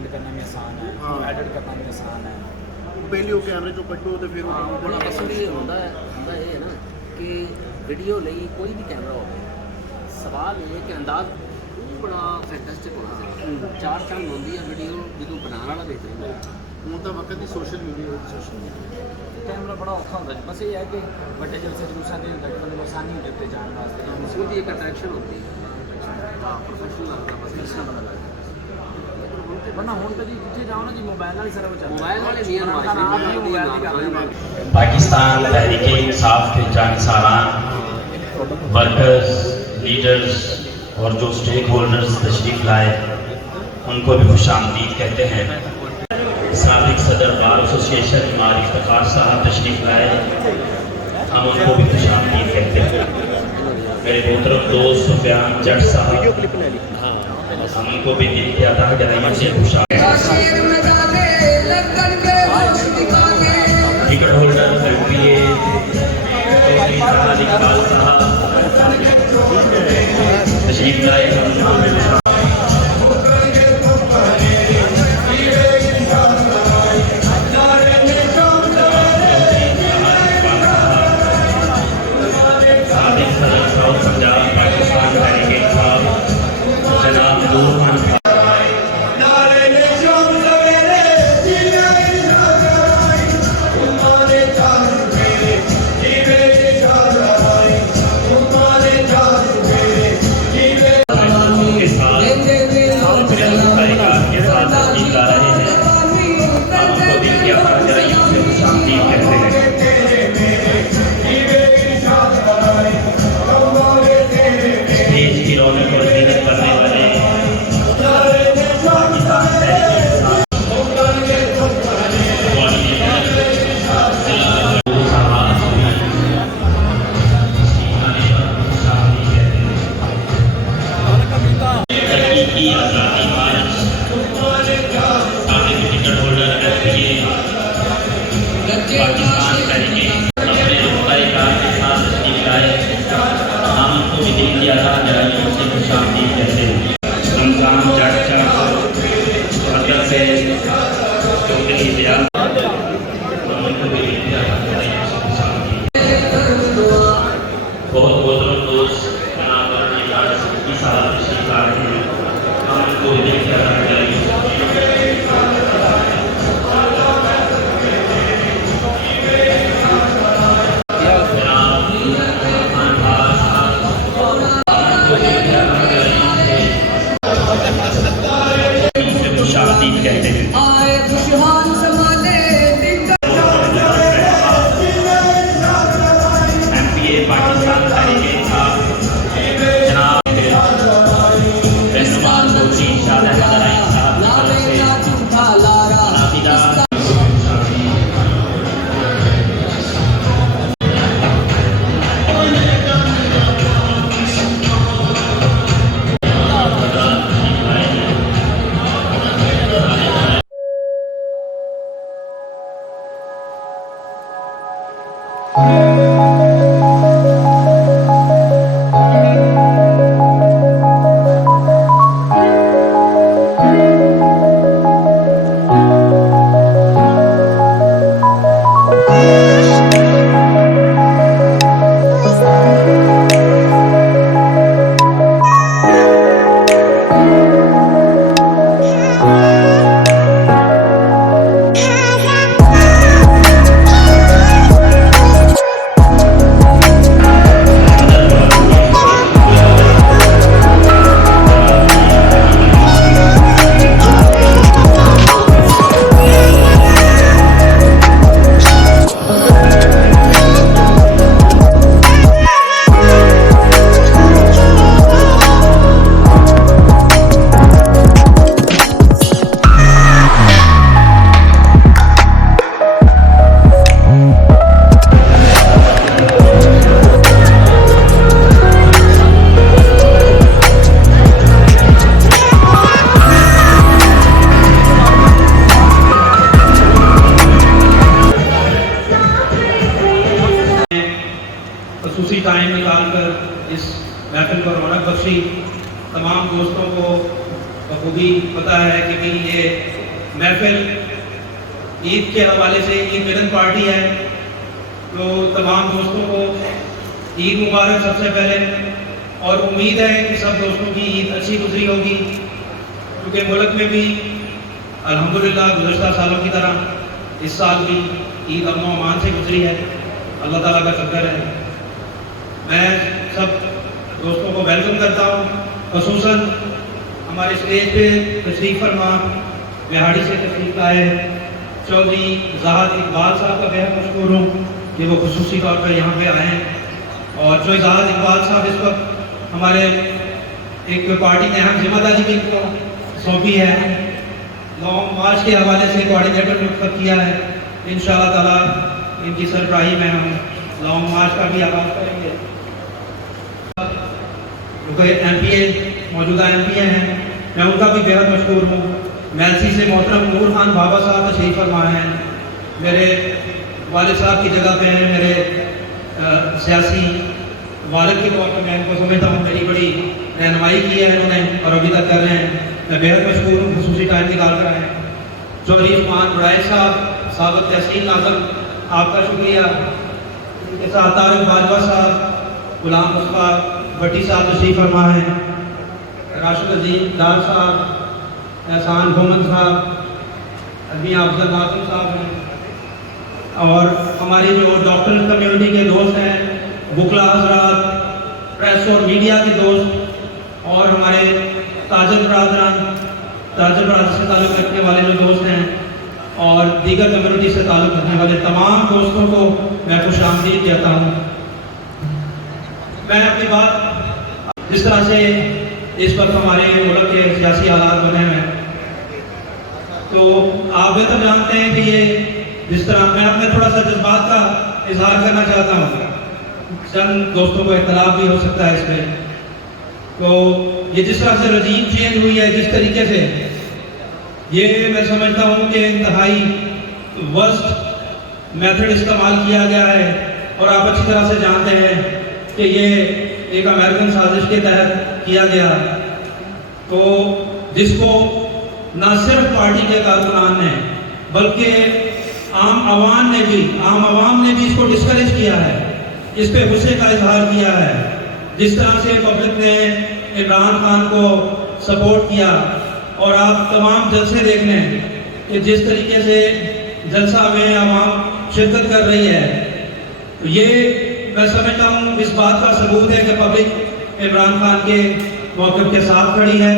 Send کرنے میں آسان ہے، ایڈٹ کرنا بھی آسان ہے. پہلے وہ کیمرے چوں کٹو تو پھر اصل یہ ہوتا ہے نا کہ ویڈیو لئی کوئی بھی کیمرہ ہو سوال یہ ہے کہ انداز بڑا فینٹسٹک ہونا چاہیے. چار چند ہوتی ہے ویڈیو جدو بنانے والا بہترین ہے. ہوں تو وقت ہی سوشل میڈیا کیمرہ بڑا اوکھا ہوتا ہے. بس یہ ہے کہ بڑے جلسے جلوساں نہیں ہوتا کہ بندے کو آسانی ہوتی ہے جان واسطے. اس کو بھی ایک اٹریکشن ہوتی ہے پروفیشنل لگتا ہے بس پتا لگتا ہے. ورنہ ہوں تو جی جتنے جاؤ نا جی موبائل والی سارا کچھ موبائل والے نہیں پاکستان تحریک انصاف کے جانساران ورکرز لیڈرز اور جو اسٹیک ہولڈرز تشریف لائے ان کو بھی خوش آمدید کہتے ہیں. سابق صدر بار ایسوسیشن امار افتخار صاحب تشریف لائے, ہم ان کو بھی خوش آمدید کہتے ہیں. میرے محترم دوست سفیان جٹ صاحب, ہم ان کو بھی دل کے عطا گرائی سے خوش آمدید. Ticket holder MPA Chaudhry Farhan Iqbal Sahab تشریف لائے, ہم ان کو بھی خوش آمدید. خصوصی ٹائم نکال کر اس محفل کو رونق بخشی. تمام دوستوں کو بخوبی پتہ ہے کہ بھی یہ محفل عید کے حوالے سے عید ملن پارٹی ہے، تو تمام دوستوں کو عید مبارک سب سے پہلے، اور امید ہے کہ سب دوستوں کی عید اچھی گزری ہوگی، کیونکہ ملک میں بھی الحمدللہ گزشتہ سالوں کی طرح اس سال بھی عید امن و امان سے گزری ہے، اللہ تعالیٰ کا شکر ہے۔ میں سب دوستوں کو ویلکم کرتا ہوں، خصوصاً ہمارے اسٹیج پہ تشریف فرما بہاڑی سے تشریف لائے چودھری زاہد اقبال صاحب کا بہت مشکور ہوں کہ وہ خصوصی طور پر یہاں پہ آئے ہیں، اور چودھری زاہد اقبال صاحب اس وقت ہمارے ایک پارٹی نے اہم ذمہ داری بھی ان کو سونپی ہے، لانگ مارچ کے حوالے سے کوآرڈینیٹر منتخب کیا ہے، انشاءاللہ تعالیٰ ان کی سربراہی میں ہم لانگ مارچ کا بھی آغاز کریں گے۔ ایم پی اے موجودہ ایم پی اے ہیں، میں ان کا بھی بہت مشکور ہوں۔ میلسی سے محترم نور خان بابا صاحب تشریف فرما ہیں، میرے والد صاحب کی جگہ پہ ہیں، میرے سیاسی والد کے طور پر میں ان کو سمجھتا ہوں، میری بڑی رہنمائی کی ہے انہوں نے اور ابھی تک کر رہے ہیں، میں بہت مشکور ہوں، خصوصی ٹائم نکال کر آئے ہیں۔ چودھری عثمان بڑائے صاحب سابق تحصیل ناظم، آپ کا شکریہ۔ ان کے ساتھ طارق باجوہ صاحب، غلام مصطفیٰ بھٹی صاحب تشریف فرما ہیں، راشد عظیم ڈار صاحب، احسان محمد صاحب، میاں افضل ناظم صاحب ہیں، اور ہماری جو ڈاکٹر کمیونٹی کے دوست ہیں، وکلا حضرات، پریس اور میڈیا کے دوست، اور ہمارے تاجر برادران، تاجر برادر سے تعلق رکھنے والے جو دوست ہیں اور دیگر کمیونٹی سے تعلق رکھنے والے تمام دوستوں کو میں خوش آمدید کہتا ہوں۔ میں اپنی بات جس طرح سے اس وقت ہمارے ملک کے سیاسی حالات بنے ہیں، تو آپ بہتر جانتے ہیں کہ یہ جس طرح میں اپنے تھوڑا سا جذبات کا اظہار کرنا چاہتا ہوں، چند دوستوں کو اختلاف بھی ہو سکتا ہے اس پہ، تو یہ جس طرح سے رجیم چینج ہوئی ہے، جس طریقے سے یہ میں سمجھتا ہوں کہ انتہائی ورسٹ میتھڈ استعمال کیا گیا ہے، اور آپ اچھی طرح سے جانتے ہیں کہ یہ ایک امریکن سازش کے تحت کیا گیا، تو جس کو نہ صرف پارٹی کے کارکنان نے بلکہ عام عوام نے بھی اس کو ڈسکریج کیا ہے، اس پہ غصے کا اظہار کیا ہے۔ جس طرح سے پبلک نے عمران خان کو سپورٹ کیا، اور آپ تمام جلسے دیکھ لیں کہ جس طریقے سے جلسہ میں عوام شرکت کر رہی ہے، تو یہ میں سمجھتا ہوں اس بات کا ثبوت ہے کہ پبلک عمران خان کے موقف کے ساتھ کھڑی ہے،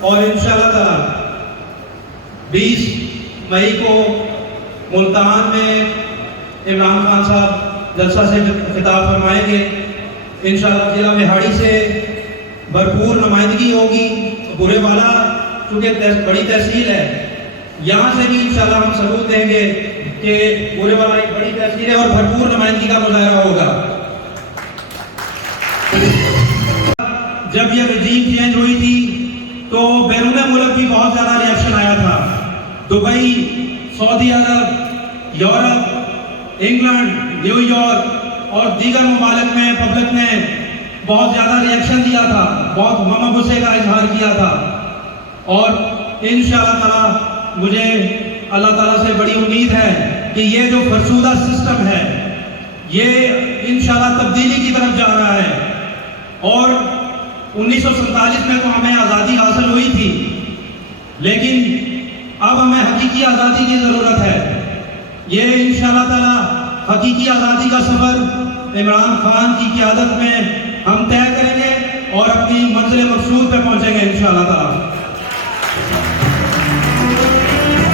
اور انشاءاللہ تعالی 20 مئی کو ملتان میں عمران خان صاحب جلسہ سے خطاب فرمائیں گے، انشاءاللہ ضلع مہاڑی سے بھرپور نمائندگی ہوگی۔ برے والا چونکہ بڑی تحصیل ہے، یہاں سے بھی انشاءاللہ ہم ثبوت دیں گے کہ برے والا ایک بڑی تحصیل ہے اور بھرپور نمائندگی کا مظاہرہ ہوگا۔ جب یہ رجیم چینج ہوئی تھی تو بیرون ملک بھی بہت زیادہ ریاکشن آیا تھا، دبئی، سعودی عرب، یورپ، انگلینڈ، نیو یارک اور دیگر ممالک میں پبلک نے بہت زیادہ ریاکشن دیا تھا، بہت غم و غصے کا اظہار کیا تھا، اور انشاءاللہ تعالی مجھے اللہ تعالیٰ سے بڑی امید ہے کہ یہ جو فرسودہ سسٹم ہے یہ انشاءاللہ تبدیلی کی طرف جا رہا ہے، اور 1947 میں تو ہمیں آزادی حاصل ہوئی تھی، لیکن اب ہمیں حقیقی آزادی کی ضرورت ہے۔ یہ انشاءاللہ تعالی حقیقی آزادی کا سفر عمران خان کی قیادت میں ہم طے کریں گے اور اپنی منزل مقصود پہ پہنچیں گے انشاءاللہ تعالی۔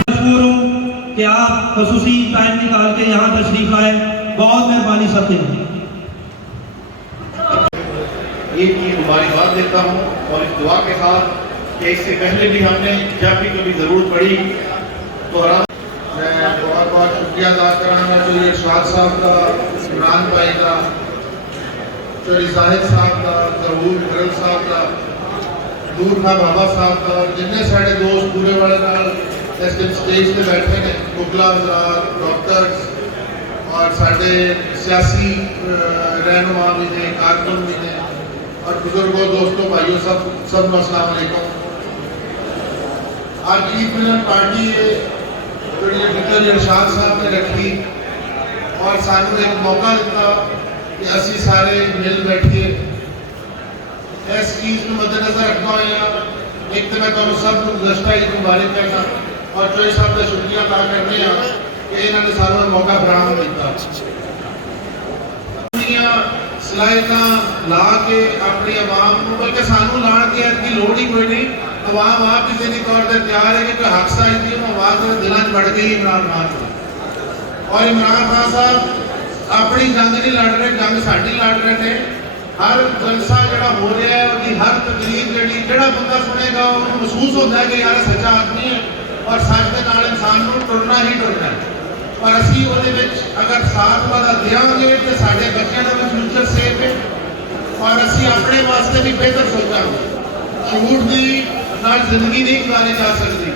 مشکور ہوں کہ آپ خصوصی ٹائم نکال کے یہاں تشریف لائے، بہت مہربانی سب کی۔ عید کی مبارکباد دیتا ہوں، اور اس دعا کے ساتھ کہ اس سے پہلے بھی ہم نے جب بھی کبھی ضرورت پڑی تو میں بہت بہت شکریہ ادا کرنا گا جو ارشاد صاحب کا، عمران بھائی کا، چودھری زاہد صاحب کا، ظہور کرل صاحب کا، نور خان بابا صاحب کا، اور جتنے سارے دوست پورے والے نال اس دن سٹیج پہ بیٹھے ہیں، مغلا حضرات، ڈاکٹرز اور سارے سیاسی رہنما بھی نے، کارکن بھی نے، اور بزرگوں، دوستوں، بھائیوں، سب کو السلام علیکم۔ ਅੱਜ ਈਦ ਮਿਲਨ ਪਾਰਟੀ ਜਿਹੜੀ ਡਾਕਟਰ ਇਰਸ਼ਾਦ ਸਾਹਿਬ ਨੇ ਰੱਖੀ ਔਰ ਸਾਨੂੰ ਇੱਕ ਮੌਕਾ ਦਿੱਤਾ ਕਿ ਅਸੀਂ ਸਾਰੇ ਮਿਲ ਬੈਠੀਏ। ਇਸ ਚੀਜ਼ ਨੂੰ ਮੱਦੇਨਜ਼ਰ ਰੱਖਦਾ ਹੋਇਆ ਇੱਕ ਤਾਂ ਮੈਂ ਤੁਹਾਨੂੰ ਸਭ ਨੂੰ ਗੁਜ਼ਸ਼ਤਾ ਈਦ ਮੁਬਾਰਕ ਕਰਨਾ ਔਰ ਚੋਈ ਸਾਹਿਬ ਦਾ ਸ਼ੁਕਰੀਆ ਅਦਾ ਕਰਨੇ ਆ ਕਿ ਇਹਨਾਂ ਨੇ ਸਾਨੂੰ ਮੌਕਾ ਬਰਾਮਦ ਕੀਤਾ। ਸਲਾਈਦਾਂ ਲਾ ਕੇ ਆਪਣੀ ਆਵਾਮ ਨੂੰ, ਬਲਕਿ ਸਾਨੂੰ ਲਾਣ ਦੀ ਐਤਕੀ ਲੋੜ ਹੀ ਕੋਈ ਨਹੀਂ, ਆਵਾਮ ਆਪ ਕਿਸੇ ਦੀ ਤੌਰ ਤੇ ਤਿਆਰ ਹੈ ਕਿ ਕੋਈ ਹੱਕ ਸਾਈ ਦੀ ਉਹ ਆਵਾਜ਼ ਦੇ ਦਿਲਾਂ 'ਚ ਵੜ ਗਈ ਇਮਰਾਨ ਖਾਨ ਨੂੰ। ਔਰ ਇਮਰਾਨ ਖਾਨ ਸਾਹਿਬ ਆਪਣੀ ਜੰਗ ਨਹੀਂ ਲੜ ਰਹੇ, ਜੰਗ ਸਾਡੀ ਲੜ ਰਹੇ ਨੇ। ਹਰ ਜਲਸਾ ਜਿਹੜਾ ਹੋ ਰਿਹਾ ਹੈ ਉਹਦੀ ਹਰ ਤਕਰੀਰ ਜਿਹੜਾ ਬੰਦਾ ਸੁਣੇਗਾ ਉਹਨੂੰ ਮਹਿਸੂਸ ਹੁੰਦਾ ਹੈ ਕਿ ਯਾਰ ਸੱਚਾ ਆਦਮੀ ਹੈ ਔਰ ਸੱਚ ਦੇ ਨਾਲ ਇਨਸਾਨ ਨੂੰ ਟੁਰਨਾ ਹੀ ਟੁਰਨਾ ਹੈ। ਪਰ ਅਸੀਂ ਉਹਦੇ ਵਿੱਚ ਅਗਰ ਸਾਥ ਵਾਦਾ ਦਿਆਂਗੇ ਤੇ ਸਾਡੇ ਬੱਚਿਆਂ ਦਾ ਵੀ ਫਿਊਚਰ ਸੇਫ ਹੈ ਔਰ ਅਸੀਂ ਆਪਣੇ ਵਾਸਤੇ ਵੀ ਬਿਹਤਰ ਸੋਚਾਂਗੇ। ਝੂਠ ਦੀ ਨਾਲ ਜ਼ਿੰਦਗੀ ਨਹੀਂ ਗੁਜ਼ਾਰੀ ਜਾ ਸਕਦੀ।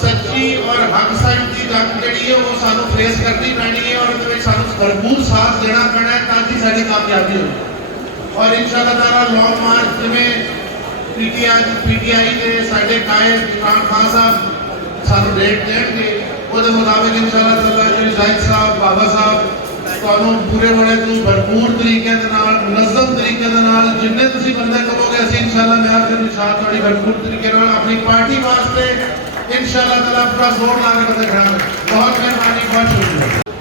ਸੱਚੀ ਔਰ ਹੱਕ ਸਾਈਡ ਦੀ ਜੰਗ ਜਿਹੜੀ ਹੈ ਉਹ ਸਾਨੂੰ ਫੇਸ ਕਰਨੀ ਪੈਣੀ ਹੈ ਔਰ ਉਹਦੇ ਵਿੱਚ ਸਾਨੂੰ ਭਰਪੂਰ ਸਾਥ ਦੇਣਾ ਪੈਣਾ ਹੈ ਤਾਂ ਕਿ ਸਾਡੀ ਕਾਮਯਾਬੀ ਹੋਵੇ। ਔਰ ਇਨਸ਼ਾਅੱਲਾ ਤਾਲਾ ਲੌਂਗ ਮਾਰਚ ਜਿਵੇਂ ਪੀਟੀਆਈ ਦੇ ਸਾਡੇ ਕਾਇਦ ਇਮਰਾਨ ਖਾਨ ਸਾਹਿਬ ਸਾਨੂੰ ਡੇਟ ਦੇਣਗੇ ਉਹਦੇ ਮੁਤਾਬਿਕ ਇਨਸ਼ਾਅੱਲਾ ਤਾਲਾ ਜ਼ਾਹਿਦ ਸਾਹਿਬ ਬਾਬਾ ਸਾਹਿਬ ਤੁਹਾਨੂੰ ਪੂਰੇ ਬੜੇ ਤੋਂ ਭਰਪੂਰ ਤਰੀਕੇ ਦੇ ਨਾਲ ਮੁਨੱਜ਼ਮ ਤਰੀਕੇ ਦੇ ਨਾਲ ਜਿੰਨੇ ਤੁਸੀਂ ਬੰਦੇ ਕਹੋਗੇ ਅਸੀਂ ਇਨਸ਼ਾਅੱਲਾ ਮੈਂ ਆਪਣੇ ਨਿਸ਼ਾਨ ਤੁਹਾਡੀ ਭਰਪੂਰ ਤਰੀਕੇ ਨਾਲ ਆਪਣੀ ਪਾਰਟੀ ਵਾਸਤੇ ਇਨਸ਼ਾਅੱਲਾ ਤਾਲਾ ਪੂਰਾ ਜ਼ੋਰ ਲਾ ਕੇ ਬੰਦੇ ਖੜਾਂਗੇ। ਬਹੁਤ ਮਿਹਰਬਾਨੀ, ਬਹੁਤ ਸ਼ੁਕਰੀਆ।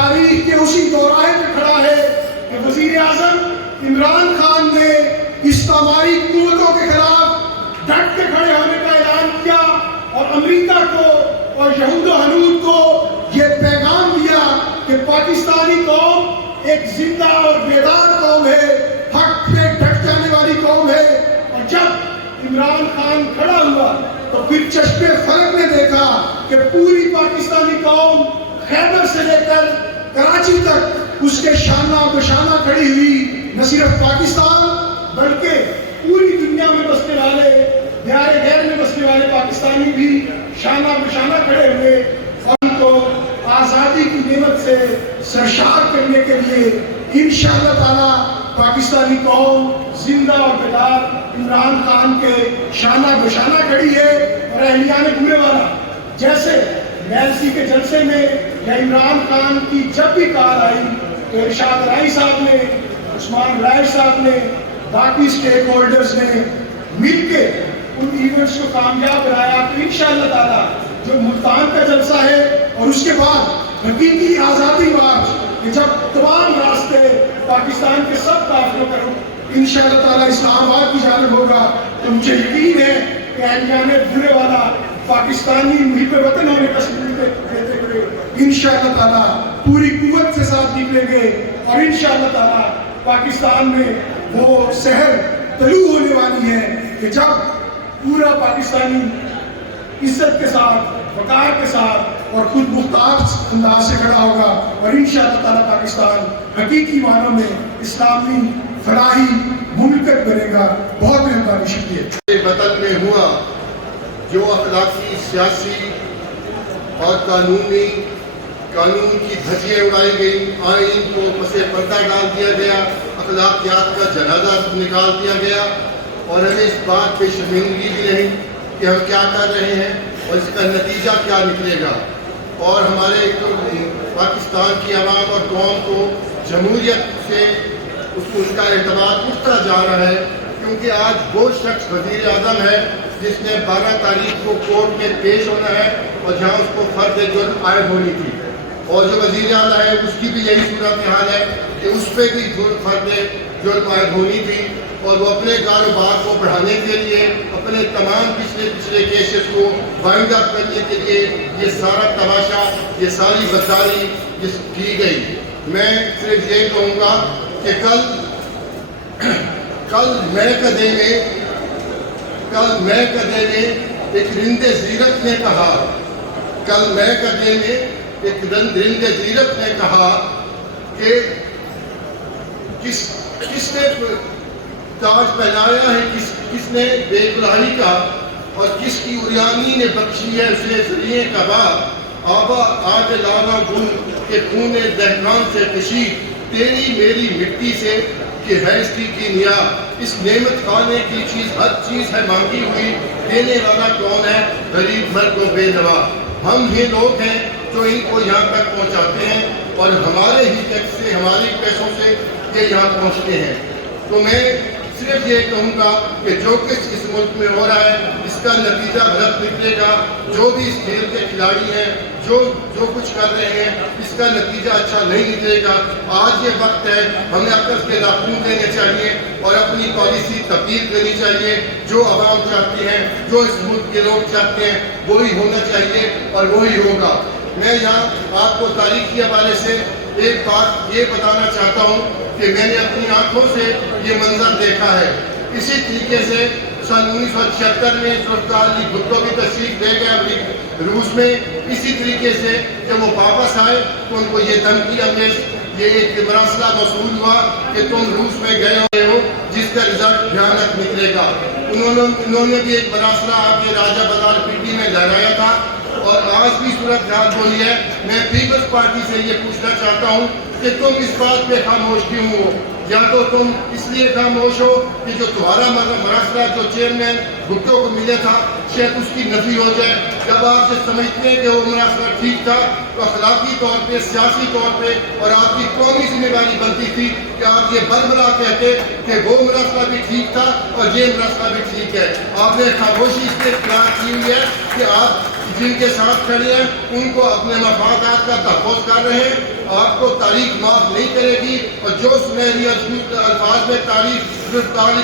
تاریخ کے اسی دوراہے پہ کھڑا ہے کہ وزیر اعظم عمران خان نے استعماری قوتوں کے خلاف ڈٹ کے کھڑے ہونے کا اعلان کیا اور امریکہ کو اور یہود و حنود کو یہ پیغام دیا کہ پاکستانی قوم ایک زندہ اور بیدار قوم ہے، حق پہ ڈٹ جانے والی قوم ہے. اور جب عمران خان کھڑا ہوا تو پھر چشمے فلک نے دیکھا کہ پوری پاکستانی قوم خیبر سے لے کر کراچی تک اس کے شانہ بشانہ کھڑی ہوئی. نہ صرف پاکستان بلکہ پوری دنیا میں بسنے والے، دیار غیر میں بسنے والے پاکستانی بھی شانہ بشانہ کھڑے ہوئے اور ان کو آزادی کی نعمت سے سرشار کرنے کے لیے انشاءاللہ تعالی پاکستانی قوم زندہ اور بیدار عمران خان کے شانہ بشانہ کھڑی ہے. اور اہلیان بورے والا جیسے میلسی کے جلسے میں یا عمران خان کی جب بھی کال آئی تو ارشاد رائی صاحب نے، عثمان رائج صاحب نے، باقی اسٹیک ہولڈرز نے مل کے ان ایونٹس کو کامیاب بنایا. تو انشاءاللہ تعالی جو ملتان کا جلسہ ہے اور اس کے بعد حقیقی آزادی مارچ کہ جب تمام راستے پاکستان کے سب قافلوں کا رخ انشاءاللہ تعالی اسلام آباد کی جانب ہوگا، تو مجھے یقین ہے کہ اہلیان بورے والا پاکستانی محب وطن ہونے کا ثبوت دیتے ہوئے انشاءاللہ تعالی پوری قوت سے ساتھ نکلیں گے اور انشاءاللہ تعالی پاکستان میں وہ سحر طلوع ہونے والی ہے کہ جب پورا پاکستانی عزت کے ساتھ، وقار کے ساتھ اور خود مختار انداز سے کھڑا ہوگا اور انشاءاللہ تعالی پاکستان حقیقی معنوں میں اسلامی فلاحی مملکت بنے گا. بہت مہربانی، شکریہ. وطن میں ہوا جو اخلاقی، سیاسی اور قانون کی دھجیاں اڑائی گئی، آئین کو پس پردہ ڈال دیا گیا، اخلاقیات کا جنازہ نکال دیا گیا اور ہمیں اس بات پہ شرمندگی بھی نہیں کہ ہم کیا کر رہے ہیں اور اس کا نتیجہ کیا نکلے گا. اور ہمارے پاکستان کی عوام اور قوم کو جمہوریت سے اس کا اعتماد اٹھتا جا رہا ہے، کیونکہ آج وہ شخص وزیر اعظم ہے جس نے 12 تاریخ کو کورٹ میں پیش ہونا ہے اور جہاں اس کو فرد جرم عائد ہونی تھی، اور جو وزیر اعلیٰ ہے اس کی بھی یہی صورتحال ہے کہ اس پہ بھی فرد جرم عائد ہونی تھی، اور وہ اپنے کاروبار کو بڑھانے کے لیے، اپنے تمام پچھلے کیسز کو وائنڈ اپ کرنے کے لیے یہ سارا تماشا، یہ ساری غداری کی گئی. میں صرف یہ کہوں گا کہ کل میں کدے میں ایک رند زیرت نے کہا، کہ کس نے تاج پہنایا ہے، کس نے بے گناہی کا، اور کس کی اریانی نے بخشی ہے اسے ذریعے کا باب. آبا آج لانا گل کے خون دہقان سے کشی، تیری میری مٹی سے کہ ہے اس کی نیا. اس نعمت خانے کی ہر چیز ہے مانگی ہوئی، دینے والا کون ہے غریب مرد و بے نوا. ہم ہی لوگ ہیں جو ان کو یہاں تک پہنچاتے ہیں اور ہمارے ہی ٹیکس سے، ہمارے پیسوں سے یہ یہاں پہنچتے ہیں. تو میں صرف یہ کہوں گا کہ جو کچھ اس ملک میں ہو رہا ہے اس کا نتیجہ غلط نکلے گا. جو بھی اس کھیل کے کھلاڑی ہیں، جو کچھ کر رہے ہیں، اس کا نتیجہ اچھا نہیں نکلے گا. آج یہ وقت ہے ہمیں عقل کے ناخن دینے چاہیے اور اپنی پالیسی تبدیل کرنی چاہیے. جو عوام چاہتی ہیں، جو اس ملک کے لوگ چاہتے ہیں، وہی ہونا چاہیے اور وہی ہوگا. میں یہاں آپ کو تاریخی حوالے سے ایک بات یہ بتانا چاہتا ہوں کہ میں نے اپنی آنکھوں سے یہ منظر دیکھا ہے. اسی طریقے سے سن 1976 میں ذوالفقار علی بھٹو کی تشریف لے گئے روس میں. اسی طریقے سے جب وہ واپس آئے تو ان کو یہ دھمکی انگیز یہ ایک مراسلہ موصول ہوا کہ تم روس میں گئے ہو جس کا رزلٹ بھیانک نکلے گا. انہوں نے بھی ایک مراسلہ آپ کے راجہ بازار پنڈی میں لہرایا تھا اور آج بھی صورتحال وہی ہے. میں پیپلز پارٹی سے یہ پوچھنا چاہتا ہوں کہ تم اس بات پہ خاموش کیوں ہو؟ یا تو تم اس لیے خاموش ہو کہ جو تمہارا مراسلہ جو چیئرمین بھٹو کو ملے تھا شاید اس کی نفی ہو جائے. جب آپ یہ سمجھتے ہیں کہ وہ مراسلہ ٹھیک تھا تو اخلاقی طور پہ، سیاسی طور پہ اور آپ کی قومی ذمہ داری بنتی تھی کہ آپ یہ بربلا کہتے کہ وہ مراسلہ بھی ٹھیک تھا اور یہ مراسلہ بھی ٹھیک ہے. آپ نے خاموشی اس لیے اختیار کی ہوئی ہے کہ آپ جن کے ساتھ کھڑے ہیں ان کو اپنے مفادات کا تحفظ کر رہے ہیں. آپ کو تاریخ معاف نہیں کرے گی اور جو سنہری الفاظ میں تاریخ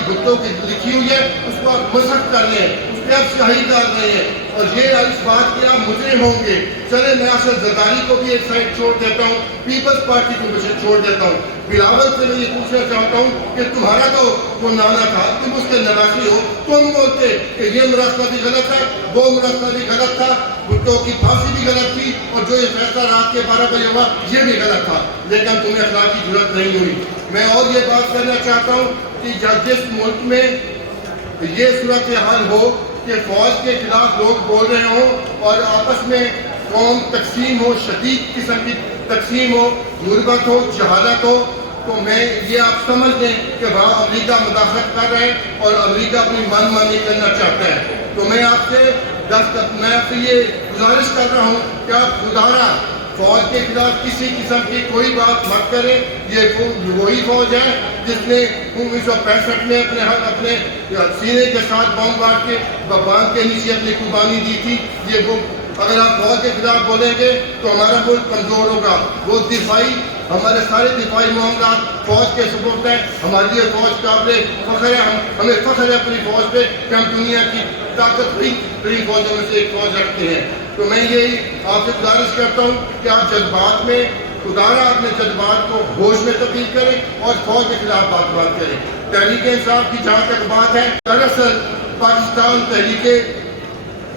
بھٹو کی لکھی ہوئی ہے اس کو آپ مسخ کر رہے ہیں, اس پہ آپ سیاہی ڈال رہے ہیں اور یہ اس بات کے آپ مجرم ہوں گے. چلے میں اصل زرداری کو بھی ایک سائڈ چھوڑ دیتا ہوں, پیپلز پارٹی کو چھوڑ دیتا ہوں. بلاول سے میں یہ پوچھنا چاہتا ہوں کہ تمہارا تو وہ نانا تھا, تم اس کے نواسی ہو, تم بولتے کہ یہ مراسلہ بھی غلط ہے, وہ مراسلہ بھی غلط تھا, بھٹو کی پھانسی بھی غلط تھی اور جو یہ فیصلہ رات کے 12 بجے ہوا یہ بھی غلط تھا, لیکن تمہیں اخلاقی ضرورت نہیں ہوئی. میں اور یہ بات کرنا چاہتا ہوں کہ جس ملک میں یہ صورتحال ہو کہ فوج کے خلاف لوگ بول رہے ہوں اور آپس میں قوم تقسیم ہو, شدید قسم کی تقسیم ہو, غربت ہو, جہالت ہو, تو میں یہ آپ سمجھ دیں کہ وہاں امریکہ مداخلت کر رہا ہے اور امریکہ اپنی من مانی کرنا چاہتا ہے. تو میں آپ سے یہ گزارش کر رہا ہوں کہ آپ خدارا فوج کے خلاف کسی قسم کی کوئی بات مت کریں. یہ وہی فوج ہے جس نے 1965 میں اپنے سینے کے ساتھ بم باندھ کے نیچے اپنی قربانی دی تھی. یہ وہ اگر آپ فوج کے خلاف بولیں گے تو ہمارا ملک کمزور ہوگا. وہ دفاعی ہمارے سارے دفاعی معاملات فوج کے سپورٹ ہیں. ہمارے لیے فوج قابل فخر ہے, ہمیں فخر ہے اپنی فوج پہ کہ ہم دنیا کی طاقت ترین فوجوں میں سے ایک فوج رکھتے ہیں. تو میں یہی آپ سے گزارش کرتا ہوں کہ آپ جذبات میں خدارا اپنے جذبات کو ہوش میں تبدیل کریں اور فوج کے خلاف بات کریں. تحریک انصاف کی جہاں تک بات ہے, دراصل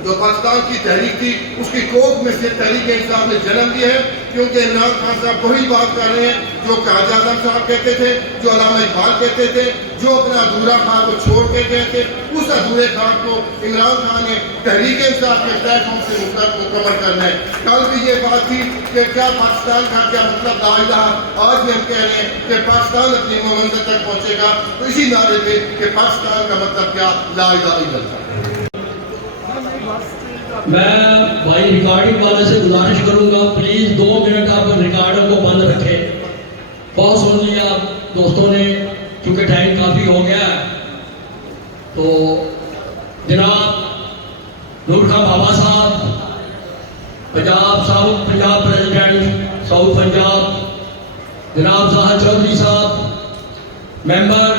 جو پاکستان کی تحریک تھی اس کی کوکھ میں سے تحریک انصاف نے جنم دیا ہے, کیونکہ عمران خان صاحب وہی بات کر رہے ہیں جو قائد اعظم صاحب کہتے تھے, جو علامہ اقبال کہتے تھے, جو اپنا ادھورا خواب کو چھوڑ کے گئے تھے. اس ادھورے خواب کو عمران خان نے تحریک انصاف کے پلیٹ فارم سے مکمل کرنا ہے. کل بھی یہ بات تھی کہ کیا پاکستان کا کیا مطلب لا الہ, آج بھی ہم کہہ رہے ہیں کہ پاکستان اپنی منزل تک پہنچے گا. تو اسی نعرے پہ کہ پاکستان کا مطلب کیا, لا الہ الا اللہ. میں بھائی ریکارڈنگ والے سے گزارش کروں گا پلیز 2 منٹ آپ ریکارڈر کو بند رکھیں. بہت سن لیا دوستوں نے, کیونکہ ٹائم کافی ہو گیا ہے. تو جناب نور خان بابا صاحب, south Punjab president south Punjab, جناب زاہد چودھری صاحب, ممبر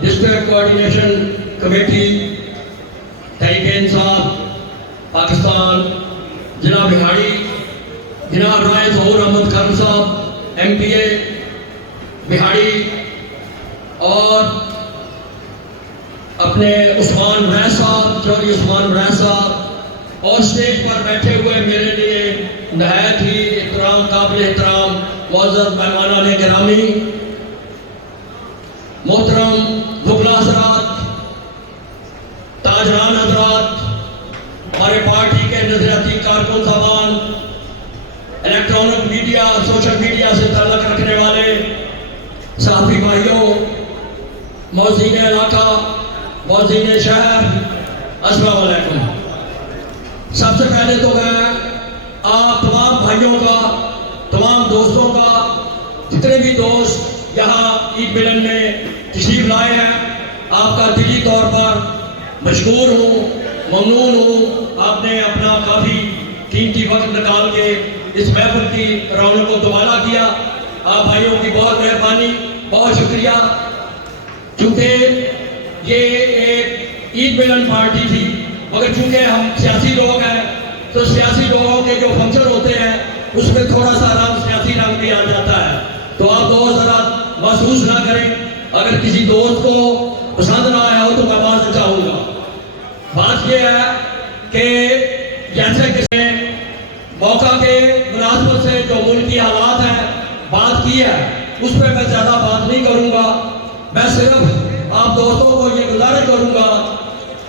district coordination committee Tehreek Insaf Pakistan, جناب بہاڑی, جناب رائے ظہور احمد خان صاحب ایم پی اے بہاڑی, اور اپنے عثمان وریث صاحب, چودھری عثمان وریث صاحب, اور اسٹیج پر بیٹھے ہوئے میرے لیے نہایت ہی احترام قابل احترام معزز مہمانان گرامی, محترم وکلا حضرات, تاجران حضرات, ہمارے پارٹی کے نظریاتی کارکن صاحبان, الیکٹرانک میڈیا, سوشل میڈیا سے تعلق رکھنے والے صحافی بھائیوں, موزین علاقہ, موزین شہر, السلام علیکم. سب سے پہلے تو میں آپ تمام بھائیوں کا, تمام دوستوں کا, جتنے بھی دوست یہاں عید ملن میں تشریف لائے ہیں, آپ کا دلی طور پر مشکور ہوں, ممنون ہوں. آپ نے اپنا کافی قیمتی وقت نکال کے اس محفل کی رونق کو دوبالا کیا. آپ بھائیوں کی بہت مہربانی, بہت شکریہ. چونکہ یہ ایک عید ملن پارٹی تھی, مگر چونکہ ہم سیاسی لوگ ہیں تو سیاسی لوگوں کے جو فنکشن ہوتے ہیں اس میں تھوڑا سا سیاسی رنگ بھی آ جاتا ہے. تو آپ دوست ذرا محسوس نہ کریں, اگر کسی دوست کو پسند نہ آیا ہو تو میں معذرت چاہوں گا. بات یہ ہے کہ جیسے کہ موقع کے مناسبت سے جو ملک کی حالات ہیں بات کی ہے, اس پہ میں زیادہ بات نہیں کروں گا. میں صرف آپ دوستوں کو یہ گزارش کروں گا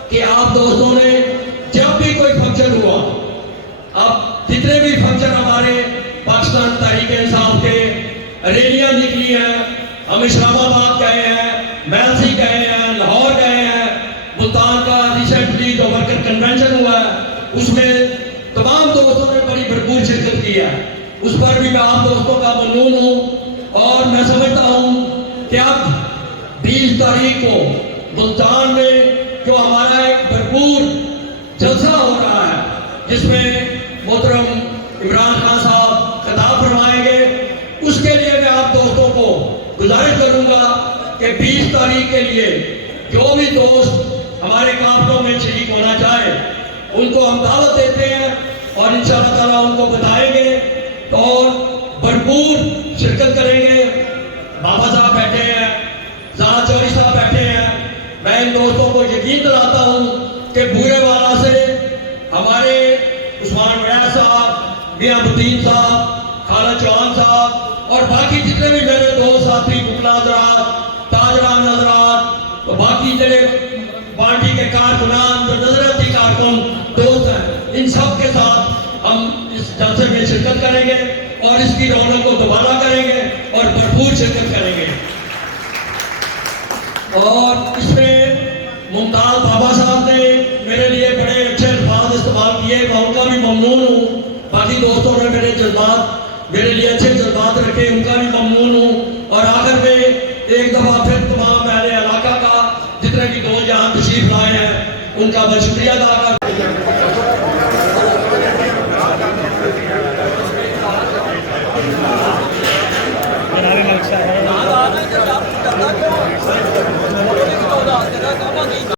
کہ آپ دوستوں نے جب بھی کوئی فنکشن ہوا, اب جتنے بھی فنکشن ہمارے پاکستان تحریک انصاف کے ریلیاں نکلی ہیں, ہم اسلام آباد گئے ہیں, میلسی گئے ہیں, لاہور گئے ہیں, ملتان کا ریسنٹلی جو ورکر کنونشن ہوا ہے اس میں تمام دوستوں نے بڑی بھرپور شرکت کی ہے. اس پر بھی میں آپ دوستوں کا ممنون ہوں. اور میں سمجھتا ہوں کہ اب 20 تاریخ کو ملتان میں جو ہمارا ایک بھرپور جلسہ ہو رہا ہے, جس میں محترم عمران خان صاحب خطاب فرمائیں گے، اس کے لیے میں آپ دوستوں کو گزارش کروں گا کہ 20 تاریخ کے لیے جو بھی دوست ہمارے قافلوں میں شریک ہونا چاہے ان کو ہم دعوت دیتے ہیں اور انشاءاللہ تعالیٰ ان کو بتائیں گے اور بھرپور شرکت کریں گے۔ بابا صاحب بیٹھے ہیں، زاہد چوری صاحب بیٹھے ہیں، میں ان دوستوں کو یقین دلاتا ہوں کہ بورے والا سے ہمارے عثمان وڑیچ صاحب، میاں الدین صاحب، خالد چوہان صاحب اور باقی جتنے بھی میرے دوست ساتھی گپلا حضرات، تاجران حضرات، باقی جڑے پارٹی کے کارکنان جو نظرتی کارکن دوست ہیں، ان سب کے ساتھ ہم اس جلسے میں شرکت کریں گے اور اس کی رونق کو دوبارہ کریں گے اور بھرپور شرکت کریں گے۔ اور اس میں ممتاز بابا صاحب نے میرے لیے بڑے اچھے الفاظ استعمال کیے، میں ان کا بھی ممنون ہوں۔ باقی دوستوں نے میرے لیے اچھے جذبات رکھے، ان کا بھی ممنون ہوں۔ اور آخر میں ایک دفعہ پھر تمام اہل علاقہ کا جتنے بھی دوست یہاں تشریف لائے ہیں ان کا میں شکریہ ادا کرتا ہوں۔